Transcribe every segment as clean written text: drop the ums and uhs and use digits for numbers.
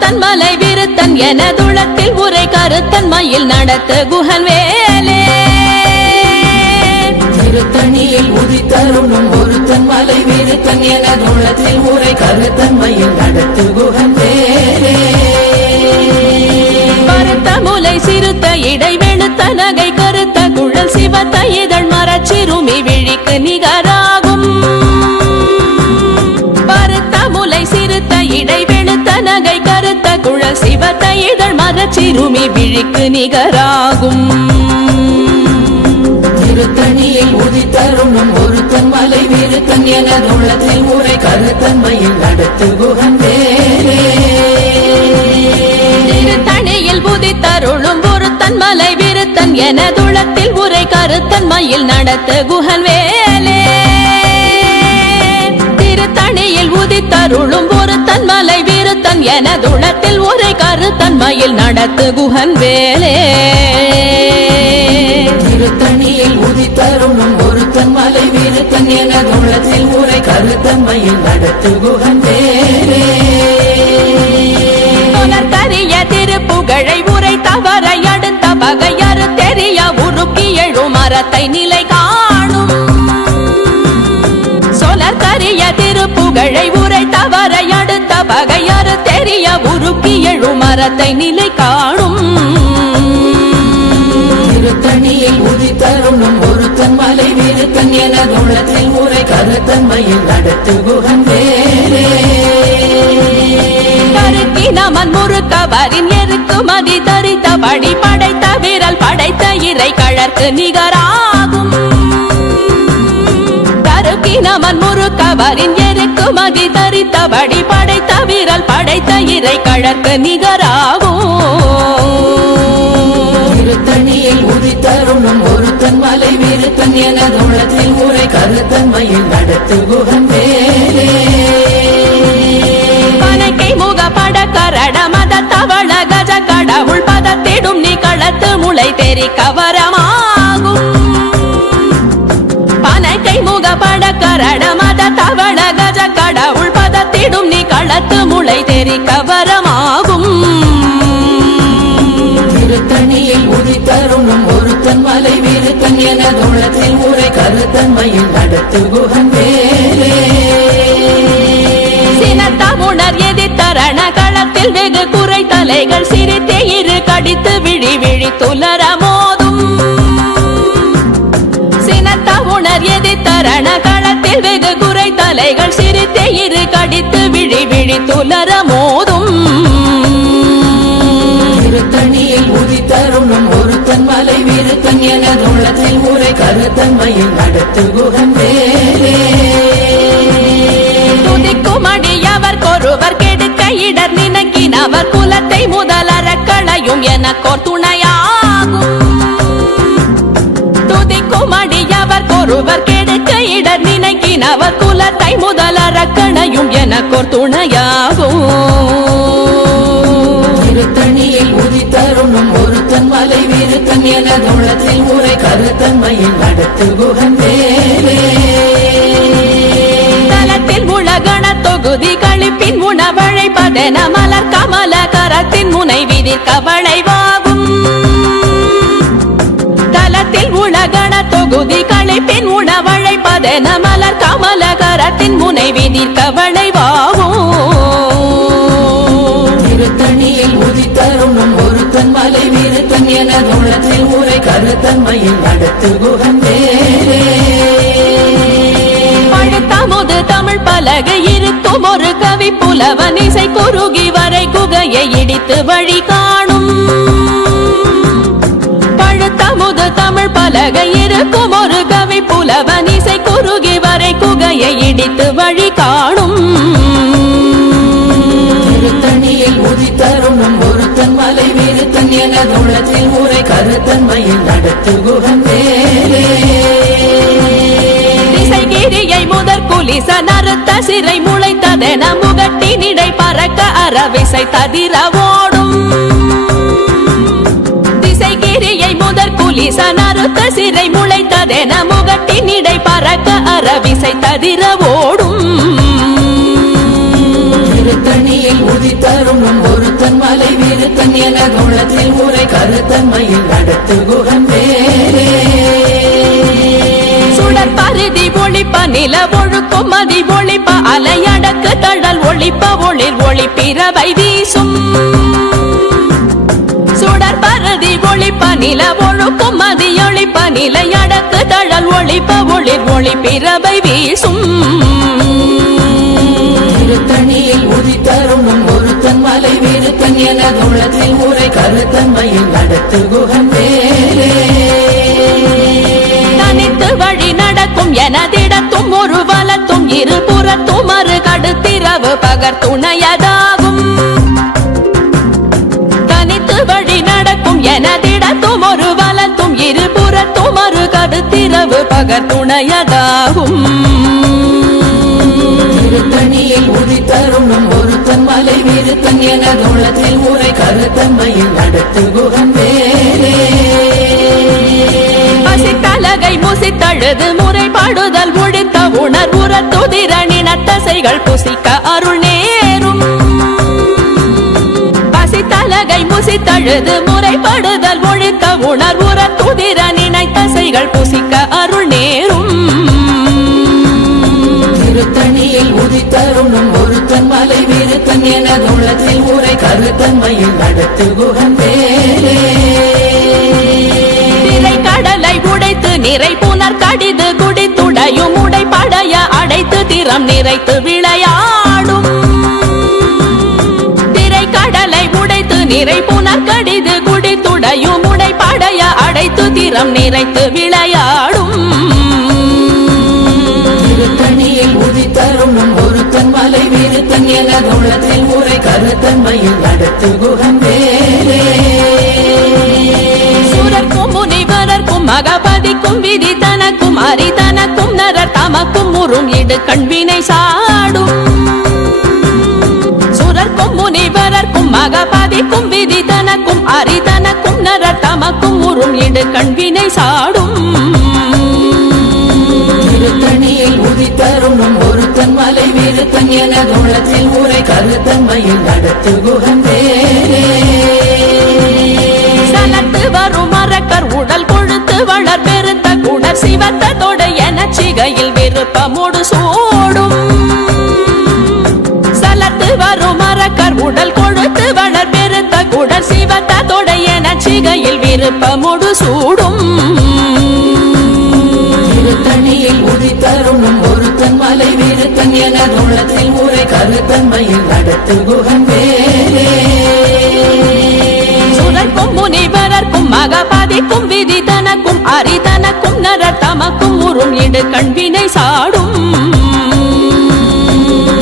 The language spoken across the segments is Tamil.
ஒருத்தன் மலை விருத்தன் எனதுளத்தில் உரை கருத்தன் மயில் நடத்த குஹன் வேலே திருத்தணியில் உதித்தருளும் ஒருத்தன் மலை விருத்தன் எனதுளத்தில் உரை கருத்தன் மயில் நடத்து குஹன் வேலே பருத்த முலை சிறுத்த இடை வெளுத்த நகை கருத்த குழல் சிவத்த இதழ் மரச்சிறுமி விழிக்கு நிகராகும் பருத்த முலை சிறுத்த இடை வெளுத்த நகை கருத்த குழல் சிவத்த இதழ் மரச்சிறுமி விழிக்கு நிகராகும் திருத்தணியில் உதித்தருளும் ஒருத்தன் மலை விருத்தன் எனதுளத்தில் உரை கருத்தன் மயில் நடத்து குஹன் வேலே திருத்தணியில் உதித்தருளும் ஒருத்தன் மலை விருத்தன் எனதுளத்தில் உரை கருத்தன் மயில் நடத்த குஹன் வேலே திருத்தணியில் உதித்தருளும் ஒருத்தன் மலை விருத்தன் எனதுளத்தில் உரை கருத்தன் மயில் நடத்து குஹன் வேலே திருத்தணியில் உதித்தருளும் ஒருத்தன் மலை விருத்தன் எனதுளத்தில் உரை கருத்தன் மயில் நடத்து குஹன் வேலே புலர்கரிய திருப்புகழை உரை தவற அடுத்த பகையறு தெரிய உருக்கி எழும் மரத்தை நிலை காணும் சொலர்கரிய திருப்புகழை உரை தவற அடுத்த பகையறு தெரிய உருக்கி எழும் மரத்தை நிலை காணும் திருத்தணியில் உதித்தருளும் ஒருத்தன் மலை விருத்தன் எனதுளத்தில் உரை கருத்தன் மயில் நடத்து குஹன் வேலே கருக்கினமன் முறுக்கவரின் எருக்குமதி தரித்தபடி படைத்த விரல் படைத்த இறை கழற்கு நிகராகும் கருக்கினமன் முறுக்கவரின் எருக்குமதி தரித்தபடி படைத்த விரல் படைத்த இறை கழற்கு நிகராகும் திருத்தணியில் உதித்தருளும் ஒருத்தன் மலை விருத்தன் எனதுளத்தில் உரை கருத்தன் மயில் நடத்து குஹன் வேலே பனக்கை முக பட கரட மத தவள கஜ கடவுள் பதத்திடும் நீ களத்து முளை தெரி கவரமாகும் பனக்கை முக பட கரட மத தவள கஜ கடவுள் பதத்திடும் நீ களத்து முளை தெரி கவரமாகும் திருத்தணியில் உதித்தருளும் ஒருத்தன் மலை விருத்தன் எனதுளத்தில் உரை கருத்தன் மயில் நடத்து குஹன் வேலே சினத்தமுணர் எதிர்த்தரண களத்தில் வெகு குறை தலைகள் சிரித்தே இரு கடித்து விழி விழி துலர மோதும் சினத்தமுணர் எதிர்த்தரண களத்தில் வெகு குறை தலைகள் சிரித்தே இரு கடித்து விழி விழி துலர மோதும் திருத்தணியில் உதித்தருளும் ஒருத்தன் மலை விருத்தன் எனதுளத்தில் உரை கருத்தன் மயில் நடத்து குஹன் வேலே துதிக்குமடியவர் கொருவர் கெடுக்க இடர் நினைக்கினவர் குலத்தை முதலறக்களையும் எனக்கோர் துணையாகும் துதிக்குமடியவர் கொருவர் கெடுக்க இடர் நினைக்கினவர் குலத்தை முதலறக்களையும் எனக்கோர் துணையாகும் திருத்தணியில் உதித்தருளும் ஒருத்தன் மலை விருத்தன் எனதுளத்தில் உரை கருத்தன் மயில் நடத்து குஹன் வேலே தலத்தில் உலகண தொகுதி கழிப்பின் உணவழைப்பதென மலர் கமல கரத்தின் முனை விதிர் கவளைவாகும் தலத்தில் உலகண தொகுதி கழிப்பின் உணவழைப்பதென மலர் கமல கரத்தின் முனை விதிர் கவளைவாகும் திருத்தணியில் உதித்தருளும் ஒருத்தன் மலை விருத்தன் எனதுளத்தில் உரை கருத்தன் மயில் நடத்து குஹன் வேலே பழுத்தமுது தமிழ் பலகை இருக்கும் ஒரு கவி புலவன் இசை குறுகி வரை குகையை இடித்து வழி காணும் பழுத்தமுது தமிழ் பலகை இருக்கும் ஒரு கவி புலவன் இசை குறுகி வரை குகையை இடித்து வழி காணும் திருத்தணியில் உதித்தருளும் ஒருத்தன் மலை விருத்தன் எனதுளத்தில் உரை கருத்தன் மயில் நடத்து குஹன் வேலே திசைகிரியை முதற் குலிச நறுத்த சிறை முளைத்ததென முகட்டினிடை பறக்க அறவிசை ததிர ஓடும் திசைகிரியை முதற் குலிச நறுத்த சிறை முளைத்ததென முகட்டினிடை பறக்க அறவிசை ததிர ஓடும் திருத்தணியில் உதித்த உதித்தரும் ஒருத்தன் மலை விருத்தன் என குணத்தில் உரை கருத்தன்மையில் நடத்து குகன் வேலே சுடர் பருதி ஒளிப்ப நில ஒழுக்கும் மதி ஒளிப்ப அலையடக்கு தழல் ஒளிப்ப ஒளிர் ஒளிப்பிரவை வீசும் சுடர் பருதி ஒளிப்ப நில ஒழுக்கும் மதி ஒளிப்ப நிலையடக்கு தழல் ஒளிப்ப ஒளிர் ஒளிப்பிரவை வீசும் திருத்தணியில் உதித்தரும் ஒருத்தன் மலை விருத்தன் என குணத்தில் உரை கருத்தன்மையில் நடத்து குகன் வேலே தனித்து வழி நடக்கும் எனதிடத்தும் ஒரு வலத்தும் இருபுறத்தும் மறு கடுத்திரவு பகர் துணையதாகும் தனித்து வழி நடக்கும் எனதிடத்தும் ஒரு வலத்தும் இருபுறத்தும் மறு கடுத்திரவு பகர் துணையதாகும் திருத்தணியில் உதித்தரும் ஒருத்தன் மலை விருத்தன் என குணத்தில் உரை கருத்தன்மையில் நடத்து குகன் வேலே பசித்தலகை முசித்தழுது முறைப்பாடுதல் ஒழித்த உணர்வுற துதிரணின தசைகள் புசிக்க அருள் நேரும் பசித்தலகை முசித்தழுது முறைப்படுதல் ஒழித்த உணர்வுற துதிரணின தசைகள் புசிக்க அருள் நேரும் திருத்தணியில் உதித்தரும் ஒருத்தன் மலை விருத்தன் என குணத்தில் உரை கருத்தன்மையில் நடத்து குகன் வேலே கடலை உடைத்து நிறை புனர் கடிது குடித்துடையும் உடைப்படைய அடைத்து திறம் நிறைத்து விளையாடும் திரை கடலை உடைத்து நிறை புனர் கடிது குடித்துடையும் உடைப்படைய அடைத்து திறம் நிறைத்து விளையாடும் திருத்தணியில் உதித்தரும் ஒருத்தன் மலை விருத்தன் என குணத்தில் உரை கருத்தன்மையில் நடத்து குகன் வேலே சுரர்க்கும் முனிவரர்க்கும் மகபதிக்கும் விதி தனக்கும் அரி தனக்கும் நரர் தமக்கும் முறும் இடு கண்வினை சாடும் சுரர்க்கும் முனிவரர்க்கும் மகபதிக்கும் விதி தனக்கும் அரி தனக்கும் நரர் தமக்கும் முறும் இடு கண்வினை சாடும் திருத்தணியில் உதித்தரும் ஒருத்தன் மலை விருத்தன் என குணத்தில் உரை கருத்தன்மையில் நடத்து குகன் வேலே சலத்து வரும் மரக்கர் உடல் கொழுத்து வளர் பெருத்த குடர் சிவத்தோடு என சிகையில் விருப்பமோடு சூடும் சலத்து வரும் மரக்கர் உடல் கொழுத்து வளர் பெருத்த குடர் சிவத்தோடு என சிகையில் விருப்பமோடு சூடும் திருத்தணியில் உதித்தரும் ஒருத்தன் மலை விருத்தன் என குணத்தில் உரை கருத்தன்மையில் நடத்து குகன் வேலே சுரர்க்கும் முனிவரர்க்கும் மகபதிக்கும் விதி தனக்கும் அரி தனக்கும் நரர் தமக்கும் முறும் இடு கண்வினை சாடும்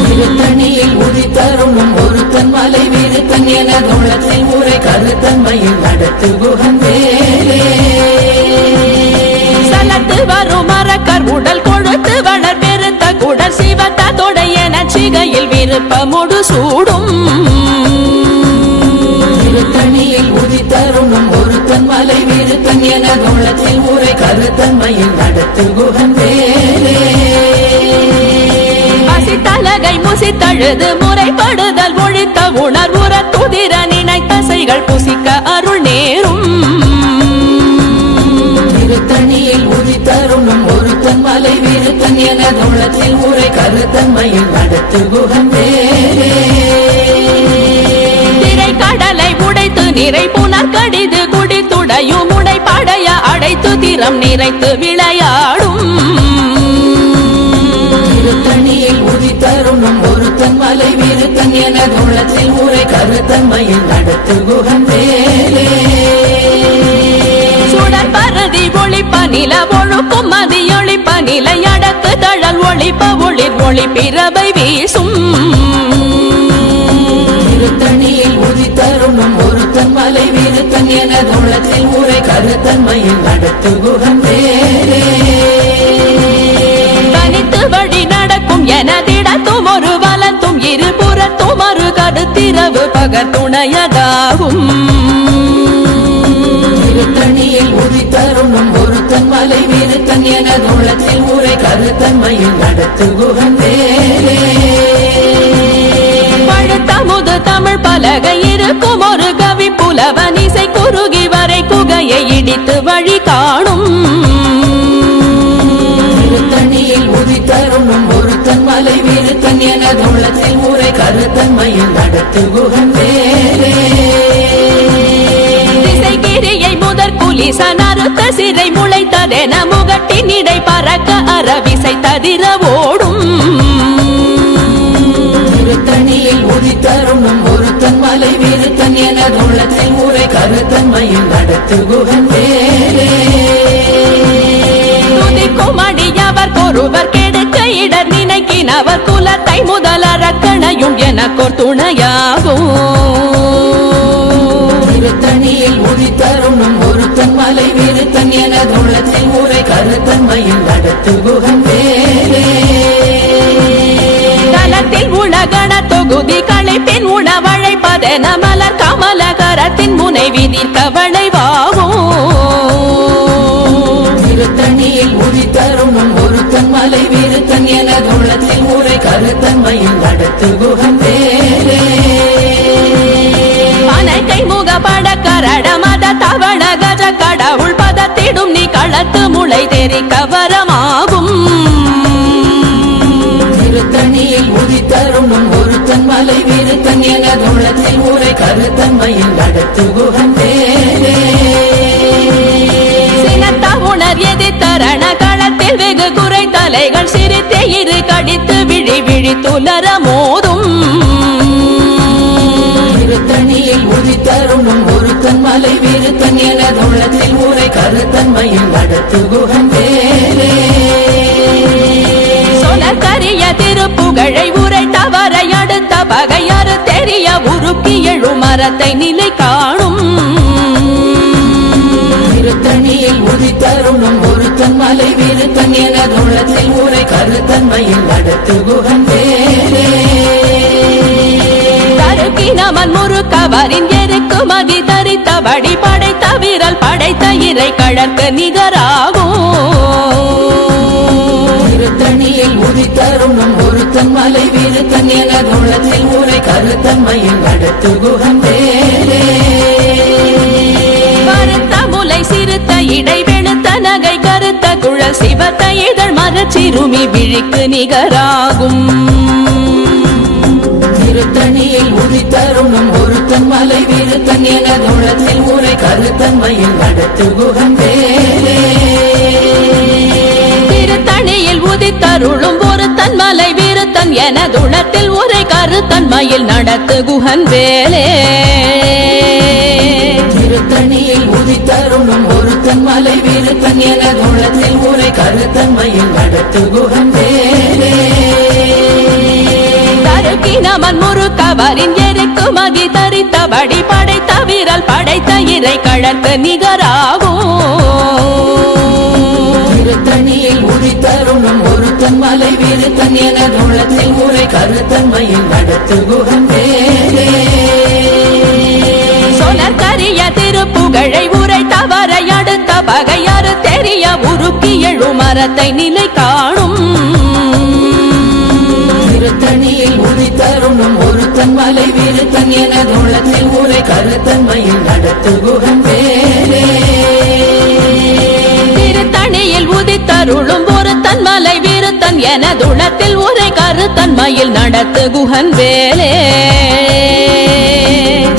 திருத்தணியில் உதித்தரும் ஒருத்தன் மலை விருத்தன் என குணத்தில் உரை கருத்தன்மையில் நடத்து குகன் வேலே சலத்து வரும் மரக்கர் உடல் கொழுத்து வளர் பெருத்த குடர் சிவத்தோடு என சிகையில் விருப்பமோடு சூடும் திருத்தணியில் உதித்தரும் ஒருத்தன் மலை விருத்தன் என குணத்தில் உரை கருத்தன்மையில் நடத்து குகன் வேலே பசித்தலகை முசித்தழுது முறைப்படுதல் ஒழித்த உணர்வுற துதிர நினைத்தசைகள் புசிக்க அருள் நேரும் திருத்தணியில் உதித்தரும் ஒருத்தன் மலை விருத்தன் என குணத்தில் உரை கருத்தன்மையில் நடத்து குகன் வேலே திரை கடலை உடைத்து நிறை புனர் கடிது குடித்துடையும் உடைப்படைய அடைத்து திறம் நிறைத்து விளையாடும் திருத்தணியில் உதித்தரும் ஒருத்தன் மலை விருத்தன் என குணத்தில் உரை கருத்தன்மையில் நடத்து குகன் வேலே சுடர் பருதி ஒளிப்ப நில ஒழுக்கும் மதி ஒளிப்ப நிலையடக்கு தழல் ஒளிப்ப ஒளிர் ஒளிப்பிரவை வீசும் திருத்தணியில் உதித்தரும் ஒருத்தன் மலை விருத்தன் என குணத்தில் உரை கருத்தன்மையில் நடத்து குகன் வேலே தனித்து வழி நடக்கும் எனதிடத்தும் ஒரு வலத்தும் இருபுறத்தும் மறு கடுத்திரவு பகர் துணையதாகும் திருத்தணியில் உதித்தரும் ஒருத்தன் மலை விருத்தன் என குணத்தில் உரை கருத்தன்மையில் நடத்து குகன் வேலே பழுத்தமுது தமிழ் பலகை இருக்கும் ஒரு கவி புலவன் இசை குறுகி வரை குகையை இடித்து வழி காணும் திருத்தணியில் உதித்தருணும் ஒருத்தன் மலை வீருத்தன் எனது உள்ளத்தில் ஊரை கருத்தன்மையில் நடத்து குகன் வேலே திசைகிரியை முதற் குலிசன் அறுத்த சிறை முளைத்ததென முகட்டின் இடை பறக்க அறவிசை ததிர ஓடும் திருத்தணியில் உதித்தருணும் ஒருத்தன் மலை வீருத்தன் எனது உள்ளத்தில் ஊரை கருத்தன்மையில் நடத்து குகன் வேலே துதிக்கும் அடியவர் ஒருவர் கெடுக்க இடர் நினைக்கினவர் குலத்தை முதல் அரக்கணையும் எனக்கோர் துணையாகும் திருத்தணியில் உதித்தருணும் ஒருத்தன் மலை வீருத்தன் எனது உள்ளத்தில் ஊரை கருத்தன்மையில் நடத்து குகன் வேலே தலத்தில் உலகண தொகுதி களைப்பின் உணவழைப்பதென மலர் கமலகரத்தின் முனை விதிர்க்க வளைவாகும் திருத்தணியில் உதித்தருணும் ஒருத்தன் மலை வீருத்தன் எனது உள்ளத்தில் ஊரை கருத்தன்மையில் நடத்து குகன் வேலே அனைக்கை முகப்பட கரட மத தவண கஜ கடவுள் பதத்திடும் நீ களத்து முளை தெரிக்க வரமாகும் திருத்தணியில் உதித்தருணும் ஒருத்தன் மலை வீருத்தன் எனது உள்ளத்தில் ஊரை கருத்தன்மையில் நடத்து குகன் வேலே சினத்த உணர் எதிர்த்தரண களத்தில் வெகு குறை தலைகள் சிரித்தே இரு கடித்து விழி விழி துலர மோதும் திருத்தணியில் உதித்தருணும் ஒருத்தன் மலை வீருத்தன் எனது உள்ளத்தில் ஊரை கருத்தன்மையில் நடத்து குகன் வேலே சொலக்கரிய திருப்புகழை உரை தவறை அடுத்த பகையாறு தெரிய உருக்கி எழு மரத்தை நிலை காணும் திருத்தணியில் உதித்தருணும் ஒருத்தன் மலை வீருத்தன் எனது உள்ளத்தில் ஊரை கருத்தன்மையில் நடத்து குகன் வேலே தருக்கினமன் முறுக்கவரின் எருக்கு மதி தரித்தபடி படைத்த வீரல் படைத்த இறை கழற்கு நிகராகும் திருத்தணியில் உதித்தருணும் ஒருத்தன் மலை வீருத்தன் எனது உள்ளத்தில் ஊரை கருத்தன்மையில் நடத்து குகன் வேலே கருத்த முலை சிறுத்த இடை வெளுத்த நகை கருத்த குழல் சிவத்த இதழ் மரச்சிறுமி விழிக்கு நிகராகும் திருத்தணியில் உதித்தருணும் ஒருத்தன் மலை வீருத்தன் எனது உள்ளத்தில் ஊரை கருத்தன்மையில் நடத்து குகன் வேலே திருத்தணியில் உதித்தருளும் ஒருத்தன் மலை வீருத்தன் எனதுளத்தில் உரை கருத்தன்மையில் நடத்து குகன் வேலே திருத்தணியில் உதித்தருணும் ஒருத்தன் மலை வீருத்தன் எனது உள்ளத்தில் ஊரை கருத்தன்மையில் நடத்து குகன் வேலே தருக்கினமன் முறுக்கவரின் எருக்கு மதி தரித்தபடி படைத்த வீரல் படைத்த இறை கழற்கு நிகராகும் திருத்தணியில் உதித்தருணும் ஒருத்தன் மலை வீருத்தன் எனது உள்ளத்தில் ஊரை கருத்தன்மையில் நடத்து குகன் வேலே சொலற்கரிய திருப்புகழை உரை தவறை அடுத்த பகையாறு தெரிய உருக்கி எழு மரத்தை நிலை காணும் திருத்தணியில் உதித்தருணும் ஒருத்தன் மலை வீருத்தன் எனது உள்ளத்தில் ஊரை கருத்தன்மையில் நடத்து குகன் வேலே திருத்தணியில் உதித்தருளும் ஒருத்தன் மலை வீருத்தன் எனதுளத்தில் உரை கருத்தன்மையில் நடத்து குகன் வேலே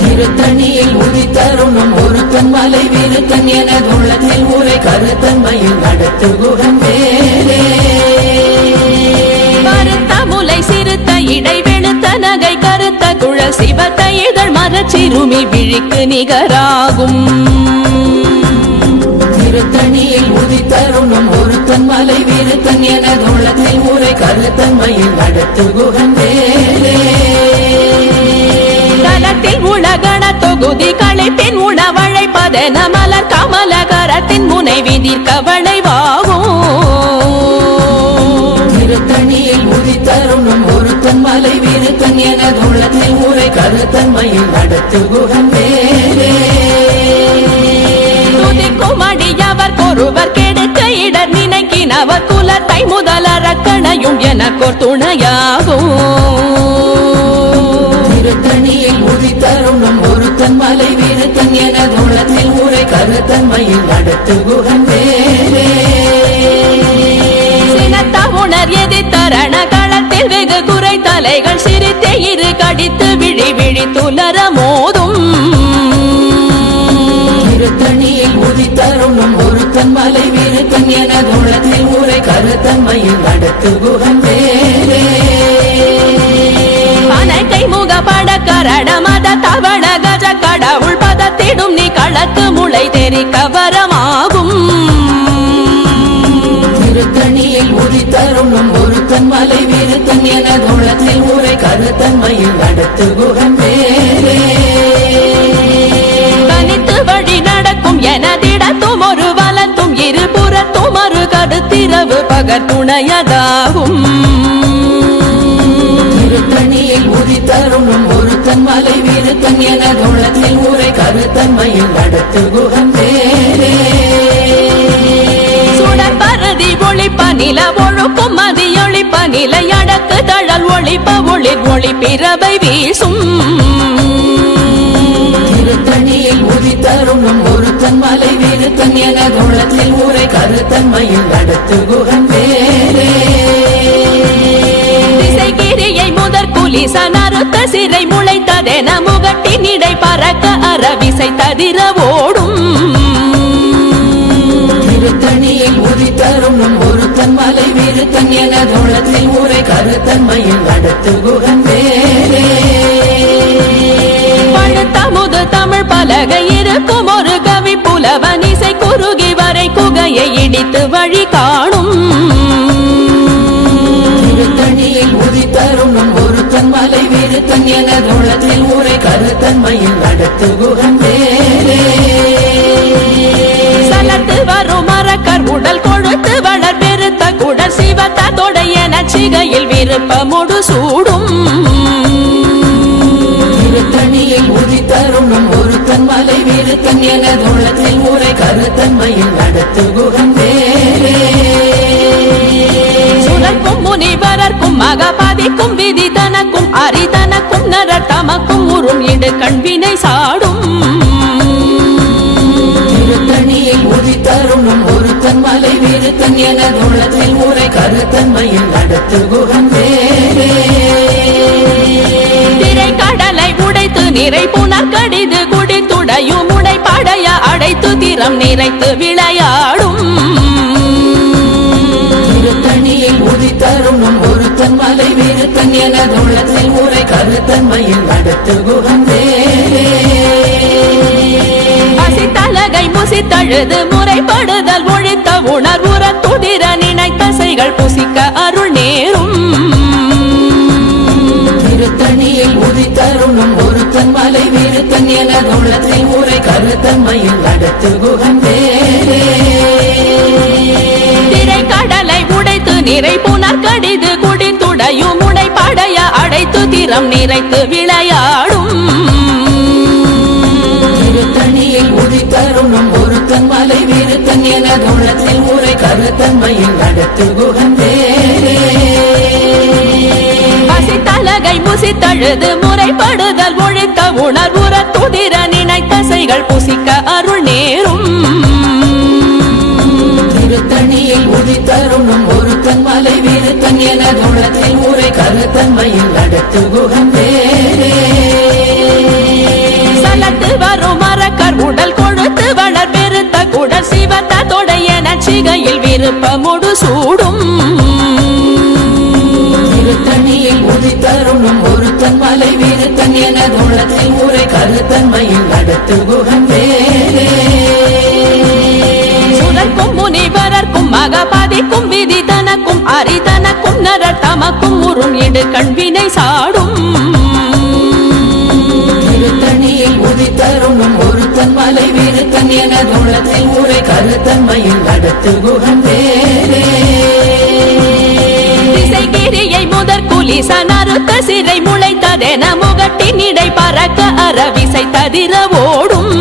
திருத்தணியில் உதித்தருணும் ஒருத்தன் மலை வீருத்தன் எனது உள்ளத்தில் ஊரை கருத்தன்மையில் நடத்து குகன் வேலே கருத்த முலை சிறுத்த இடை வெளுத்த நகை கருத்த குழல் சிவத்த இதழ் மரச்சிறுமி விழிக்கு நிகராகும் திருத்தணியில் உதித்தருணும் ஒருத்தன் மலை வீருத்தன் எனது உள்ளத்தில் ஊரை கருத்தன்மையில் நடத்து குகன் வேலே தலத்தில் உலகண தொகுதி களைப்பின் உணவழைப்பதென மலர் கமலகரத்தின் முனை விதிர்க்க வளைவாகும் திருத்தணியில் உதித்தருணும் ஒருத்தன் மலை வீருத்தன் எனது உள்ளத்தில் ஊரை கருத்தன்மையில் நடத்து குகன் வேலே துதிக்கும் அடியவர் ஒருவர் கெடுக்க இடர் நினைக்கினவர் குலத்தை முதல் அரக்கணையும் எனக்கோர் துணையாகும் திருத்தணியில் உதித்த விருத்தன் என தோளத்தில் ஊரை கருத்தன்மையில் நடத்து குகன் வேலே சினத்தவுணர் எதிர்த்தரண களத்தில் வெகு குறை தலைகள் சிரித்தே இரு கடித்து விழி விழி துலர மோதும் திருத்தணியில் உதித்தருணும் ஒருத்தன் மலை விருத்தன் என தோளத்தில் ஊரை கருத்தன்மையில் நடத்து குகன் வேலே பனைக்கை முகப்பட கரட மத தவள கஜ கடவுள் பதத்திடும் நீ களத்து முளை தெரிக்க வரமாகும் திருத்தணியில் உதித்தருணும் ஒருத்தன் மலை விருத்தன் என தோளத்தில் ஊரை கருத்தன்மையில் நடத்து குகன் வேலே தனித்து வழி நடக்கும் எனதிடத்தும் ஒரு வலத்தும் இருபுறத்தும் ஒரு கருத்திரவு பகத்துணையதாகும் திருத்தணியில் உதித்தருணும் ஒருத்தன் மலை விருத்தன் என தோளத்தில் ஊரை கருத்தன்மையில் நடத்து குகன் வேலே சுடற்பருதி ஒளிப்ப நில ஒழுக்கும் மதியொளிப்ப நிலை அடக்கு தழல் ஒளிப்ப ஒளிர் ஒளி பிறவை வீசும் திருத்தணியில் உதித்தருணும் ஒருத்தன் மலை விருத்தன் என தோளத்தில் ஊரை கருத்தன்மையில் நடத்து குகன் வேலே திசைகிரியை முதற் குலிசன் அறுத்த சிறை முளைத்ததென முகட்டின் இடை பறக்க அறவிசை ததிர ஓடும் திருத்தணியில் உதித்தருணும் ஒருத்தன் மலை விருத்தன் என தோளத்தில் ஊரை கருத்தன்மையில் நடத்து குகன் வேலே பழுத்தமுது தமிழ் பலகை இருக்கும் ஒரு கவி புலவன் இசை குறுகி வரை குகையை இடித்து வழி காணும் திருத்தணியில் உதித்தருணும் ஒருத்தன் மலை விருத்தன் என தோளத்தில் ஊரை கருத்தன்மையில் நடத்து குகன் வேலே சலத்து வரும் மரக்கர் உடல் கொழுத்து வளர் பெருத்த குடல் சிவத்த தொடையன சிகையில் விருப்பமுடு சூடும் திருத்தணியில் உதித்தருணும் ஒருத்தன் மலை விருத்தன் என தோளத்தில் ஊரை கருத்தன்மையில் நடத்து குகன் வேலே சுழற்கும் முனிவரர்க்கும் மகபாதிக்கும் விதி தனக்கும் அரிதனக்கும் நரர் தமக்கும் உறும் இடு கண்வினை சாடும் திருத்தணியில் உதித்தருணும் ஒருத்தன் மலை விருத்தன் என தோளத்தில் ஊரை கருத்தன்மையில் நடத்து குகன் வேலே திரை கடலை உடைத்து நிறை புனர் கடிது குடித்துடையும் உடை படைய அடைத்து திறம் நிறைத்து விளையாடும் திருத்தணியில் உதித்தருணும் ஒருத்தன் மலை விருத்தன் என தோளத்தில் ஊரை கருத்தன்மையில் நடத்து குகன் வேலே பசித்தலகை முசித்தழுது முறைப்படுதல் ஒழித்த உணர்வுற துதிர நினைத்தசைகள் புசிக்க அருள் நேரும் திருத்தணியில் உதித்தருணும் ஒருத்தன் மலை விருத்தன் என தோளத்தில் ஊரை கருத்தன்மையில் நடத்து குகன் வேலே திரை கடலை உடைத்து நிறை புனர் கடிது குடித்துடையும் உடை படைய அடைத்து திறம் நிறைத்து விளையாடும் திருத்தணியில் உதித்தருணும் ஒருத்தன் மலை விருத்தன் என தோளத்தில் ஊரை கருத்தன்மையில் நடத்து குகன் வேலே பசித்தலகை முசித்தழுது முறைப்படுதல் ஒழித்த உணர்வுற துதிர நினைத்தசைகள் புசிக்க அருள் நேரும் திருத்தணியில் உதித்தருணும் ஒருத்தன் மலை விருத்தன் என தோளத்தில் ஊரை கருத்தன்மையில் நடத்து குகன் வேலே சலத்து வரும் மரக்கர் உடல் கொழுத்து வளர் பெருத்த குடல் சிவத்த தொடையன சிகையில் விருப்பமுடு சூடும் திருத்தணியில் உதித்தருணும் ஒருத்தன் மலை விருத்தன் என தோளத்தில் ஊரை கருத்தன்மையில் நடத்து குகன் வேலே சுழற்கும் முனிவரர்க்கும் மகபாதிக்கும் விதி தனக்கும் அரிதனக்கும் நரர் தமக்கும் உறும் இடு கண்வினை சாடும் திருத்தணியில் உதித்தருணும் ஒருத்தன் மலை விருத்தன் என தோளத்தில் ஊரை கருத்தன்மையில் நடத்து குகன் வேலே திசைகிரியை முதற் குலிசன் அறுத்த சிறை முளைத்ததென முகட்டின் இடை பறக்க அறவிசை ததிர ஓடும்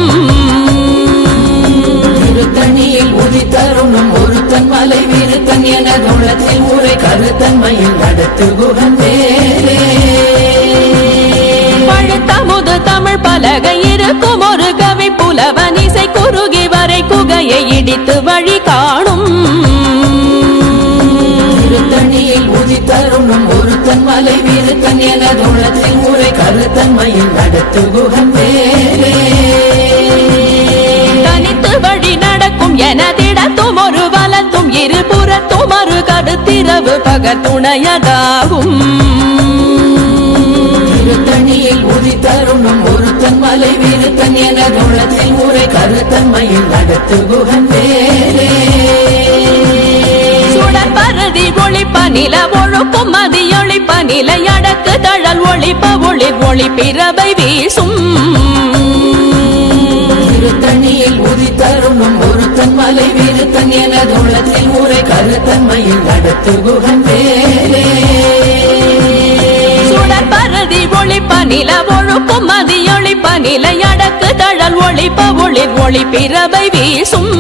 திருத்தணியில் உதித்தருணும் ஒருத்தன் மலை விருத்தன் என தோளத்தில் ஊரை கருத்தன்மையில் நடத்து குகன் வேலே பழுத்தமுது தமிழ் பலகை இருக்கும் ஒரு கவி புலவன் இசை குறுகி வரை குகையை இடித்து வழி காணும் திருத்தணியில் உதித்தருணும் ஒருத்தன் மலை வீருத்தன் எனதுள்ளத்தில் உரை கருத்தன்மையில் நடத்து குகன் வேலே தனித்து வழி நடக்கும் எனதிடத்தும் ஒரு வலத்தும் இருபுறத்தும் ஒரு கருத்திரவு பகத்துணையதாகும் திருத்தணியில் உதித்தருணும் ஒருத்தன் மலை வீருத்தன் எனதுள்ளத்தில் உரை கருத்தன்மையில் நடத்து குகன் வேலே பரதி ஒளிப்ப நில ஒழுக்கும் மதியொளிப்ப நிலை அடக்கு தழல் ஒளிப்ப ஒளிர் ஒளி பிறவை வீசும் திருத்தணியில் உதித்தருணும் ஒருத்தன் மலை வீருத்தன் எனதுள்ளத்தில் உரை கருத்தன்மையில் நடத்து குகன் வேலே சுடர் பரதி ஒளிப்ப நில ஒழுக்கும் மதியொளிப்ப நிலை அடக்கு தழல் ஒளிப்ப ஒளிர் ஒளி பிறவை வீசும்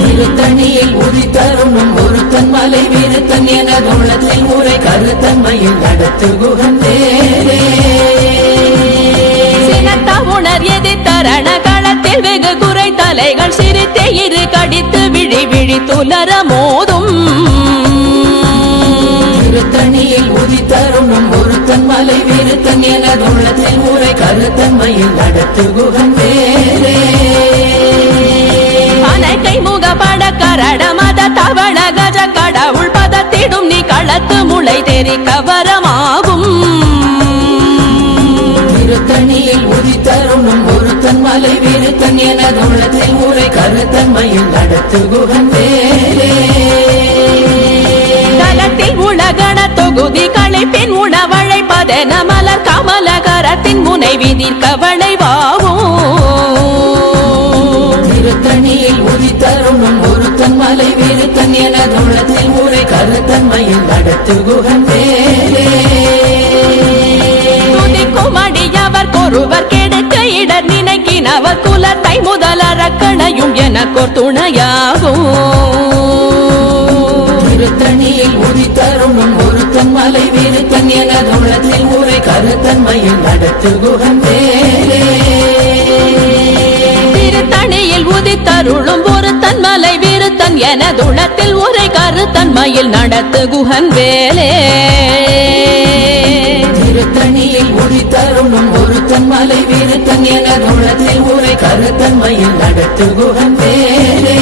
திருத்தணியில் உதித்தருணும் ஒருத்தன் மலை வீருத்தன் எனதுள்ளத்தில் உரை கருத்தன்மையில் நடத்து குகன் வேலே சினத்த உணர் எதிர்த்தரண களத்தில் வெகு குறை தலைகள் சிரித்தே இரு கடித்து விழி விழி துலர மோதும் திருத்தணியில் உதித்தருணும் ஒருத்தன் மலை வீருத்தன் எனதுள்ளத்தில் உரை கருத்தன்மையில் நடத்து குகன் வேலே கை முகப்பட கரட மத தவள கஜ கடவுள் பதத்திடும் நீ களத்து முளை தெரி கவரமாகும் திருத்தணியில் உதித்தருணும் ஒருத்தன் மலை வீருத்தன் எனதுள்ளத்தில் உரை கருத்தன்மையில் நடத்து குகன் வேலே தலத்தில் உலகண தொகுதி களைப்பின் உணவழைப்பதென மலர் கமல கரத்தின் முனை விதிர் கவளை வாவும் திருத்தணியில் உதித்தருணும் ஒருத்தன் மலை வீருத்தன் எனதுள்ளத்தில் உரை கருத்தன்மையில் நடத்து குகன் வேலே துதிக்கும் அடியவர் கொருவர் கெடுக்க இடர் நினைக்கினவர் குலத்தை முதலறக்கணையும் எனக்கோர் துணையாகும் திருத்தணியில் உதித்தருணும் ஒருத்தன் மலை வீருத்தன் எனதுள்ளத்தில் உரை கருத்தன்மையில் நடத்து குகன் வேலே திருத்தணியில் உதித்தருளும் ஒருத்தன் மலை வீருத்தன் எனதுளத்தில் உரை கருத்தன்மையில் நடத்து குகன் வேலே திருத்தணியில் உதித்தருணும் ஒருத்தன் மலை வீருத்தன் எனதுள்ளத்தில் உரை கருத்தன்மையில் நடத்து குகன் வேலே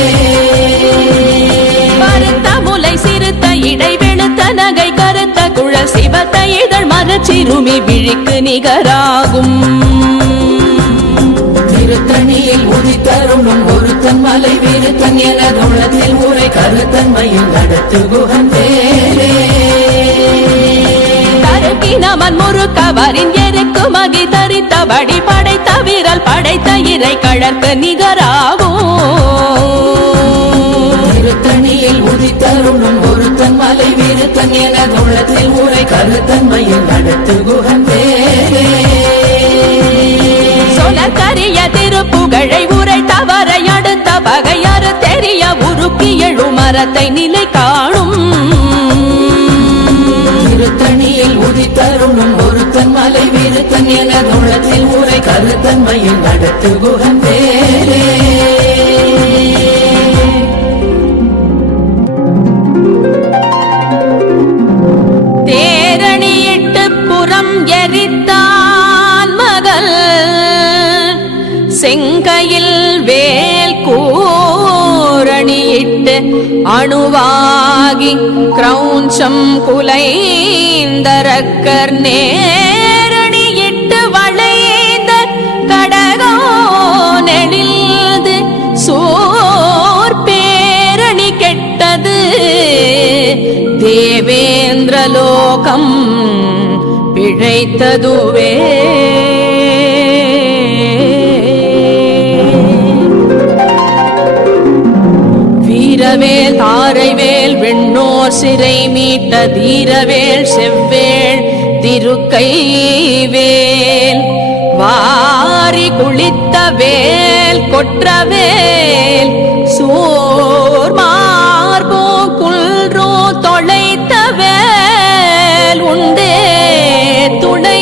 பருத்த முலை சிறுத்த இடை வெளுத்த நகை கருத்த குழல் சிவத்த இதழ் மரச்சிறுமி விழிக்கு நிகராகும் திருத்தணியில் உதித்தருணும் ஒருத்தன் மலை வீருத்தன் எனதுள்ளத்தில் உரை கருத்தன்மையில் நடத்து குகன் வேலே தருக்கினமன் முறுக்கவரின் எருக்கு மகி தரித்தபடி படைத்த விரல் படைத்த இறை கழற்கு நிகராகும் திருத்தணியில் உதித்தருணும் ஒருத்தன் மலை வீருத்தன் எனதுள்ளத்தில் உரை கருத்தன்மையில் நடத்து குகன் வேலே சொலற்கரிய திருப்புகழை உரை தவறை அடுத்த பகையாறு தெரிய உருக்கி எழு மரத்தை நிலை காணும் திருத்தணியில் உதித்தருணும் ஒருத்தன் மலை வீருத்தன் எனதுள்ளத்தில் உரை கருத்தன்மையில் நடத்து குகன் வேலே தேரணியிட்டு புறம் எரித்தான் மகள் செங்கையில் வேல் கூரணியிட்டு அணுவாகி கிரௌஞ்சம் குலைந்தரக்கர் நேரணியிட்டு வளைந்த கடகோ நெடில்து சோர் பேரணி கெட்டது தேவேந்திரலோகம் பிழைத்ததுவே வீரவேல் தாரைவேல் வெண்ணோர் சிறை மீட்ட தீரவேல் செவ்வேள் திருக்கைவேல் வாரி குளித்த வேல் கொற்றவேல் சோர் மார்போ குல்ரோ தொலைத்த வேல் உண்டே துணை